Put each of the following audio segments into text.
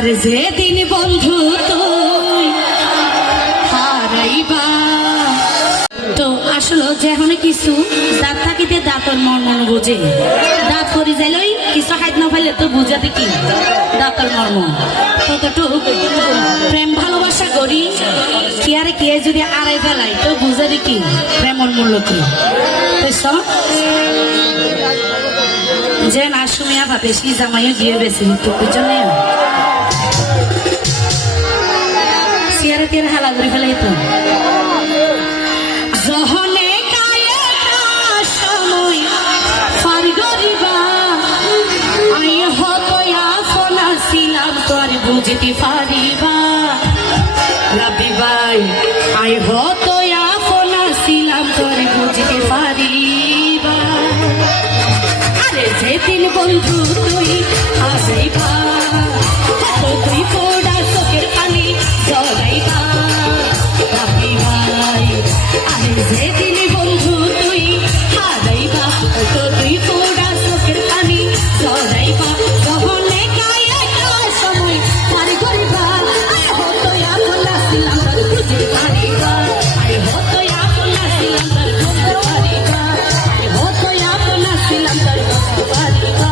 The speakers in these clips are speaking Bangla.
আর যেদিন বন্ধু তুই হারাইবা তো আসলে যেখানে কিছু দাঁত থাকিতে দাঁতর মর্ম বুঝে দাঁত করি যাইলই কিছু হাইট না পাইলে তো বুঝাতে কি দাঁতর মর্ম ততটুকু প্রেম ভালোবাসা করি কি আরে কে যদি আড়াই ফেলাই তো বুঝাতে কি প্রেমর মূল্য কি যে না শুনিয়া ভাবে সেই জামাইও দিয়ে বেশি তো বুঝনে সিয়ারে তীর হালা করে ফেলাই তো যহনে কায়ে সময় পার করিবা আই হতো আপন ছিলাম তোর বুঝতে পারিবা রাবি ভাই আই হতো আপন ছিলাম তোর বুঝতে পারিবা আরে যেদিন বন্ধু তুই আসিবা তুই পোড়া চোখের পানি জড়াইবা রাবি ভাই আরে যেদিন বন্ধু তুই হারাইবা তুই পোড়া চোখের পানি জড়াইবা যখনে কায়ে সময় পার করিবা হতো আপন ছিলাম তোর বুঝতে পারিবা হতো আপন ছিলাম তোর বুঝতে পারিবা হতো আপন ছিলাম তোর বুঝতে পারিবা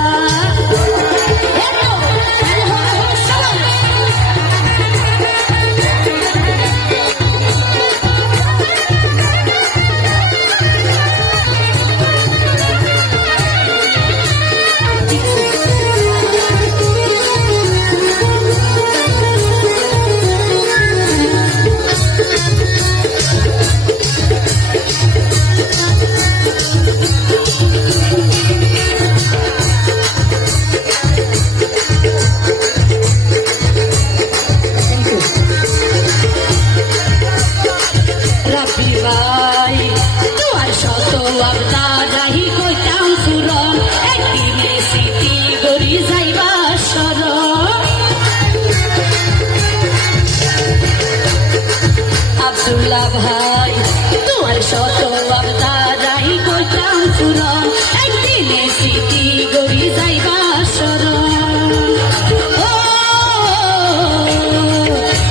ভাই তোমার শত আবদারাই করতাম পূরণ একদিনে স্মৃতি গড়ি যাইবা শরণ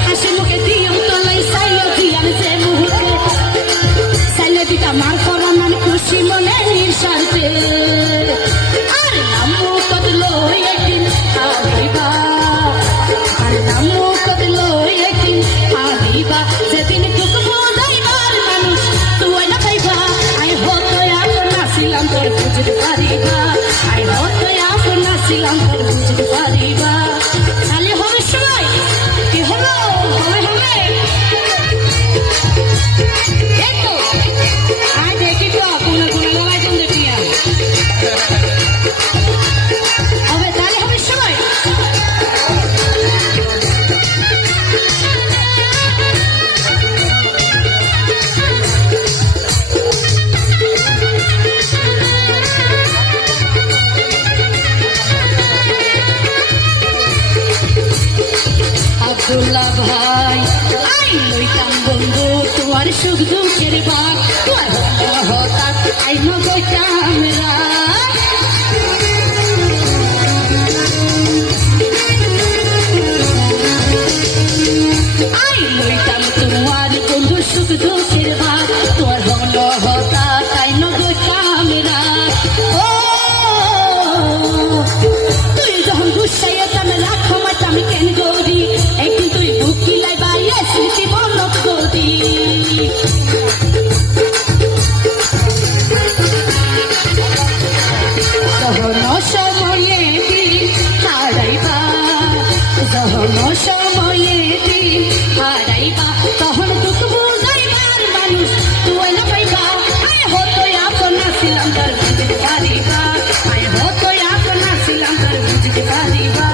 হাসি মুখে দিও তলাই চাইল দিয়ান যে মুহূর্তে চাইলে দিতা মার করো নাম খুশি মনে নিঃস্বার্থে আর নাম কতলো একদিন আইবা আর নাম কতলো একদিন আইবা যেদিন বুঝতে পারিবা আই হতো আপন ছিলাম তোর বুঝতে পারিবা তাহলে হবে সবাই কি হলো হবে হবে দেখো আই দেখি তো কোন কোন লাগাই দেন দেখি হবে তাহলে হবে সবাই আব্দুল্লাহ ভাই আই লইতাম বন্ধু তোমার সুখ দুঃখের ভাগ তোমার হঠাৎ আই নগইতাম আই লইতাম তোমার বন্ধু সুখ দুঃখের ভাগ তোমার হলো হঠাৎ আই নগইতাম ও তুই যখন গুসাইতাম রাখো মাতাম কেন গৌরী একদিন তুই বুকি লাই বাইরে স্মৃতি বলক গৌরী যখন সময়ে দিন হারাইবা যখন সময়ে দিন হারাইবা তখন দুঃখ বুঝাইবার মানুষ তুই না পাইবা আয় হতো আপন ছিলাম তার বুঝতে পারিবা আয় হতো আপন ছিলাম তার বুঝতে পারিবা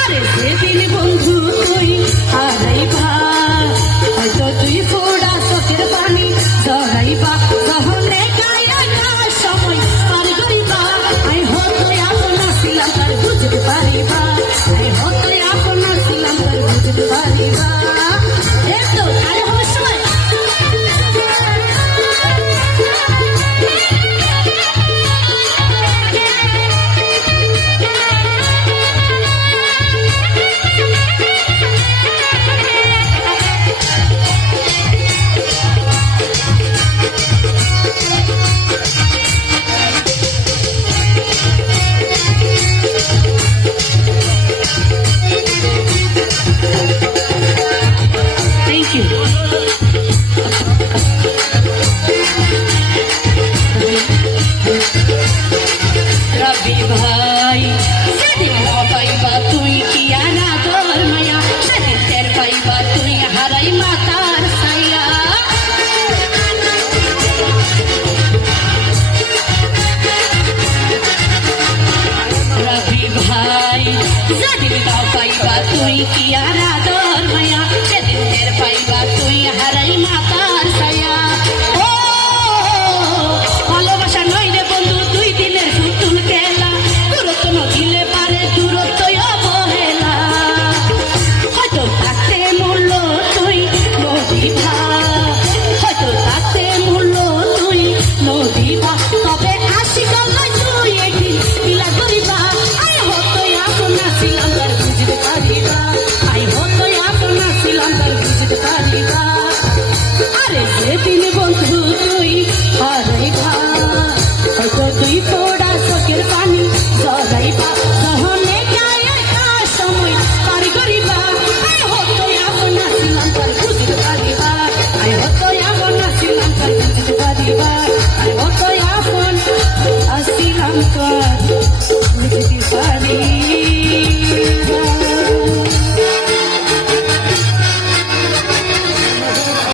আরে যেদিন বন্ধু তুই হারাইবা হয়তো তুই ফোড়া চোখের পানি জড়াইবা যখনে কায়া সময় পার করিবা আই হতো আপন ছিলাম তার বুঝতে পারিবা আই হতো আপন ছিলাম তার বুঝতে পারিবা একটু আরে হবে সময় তুই কি আর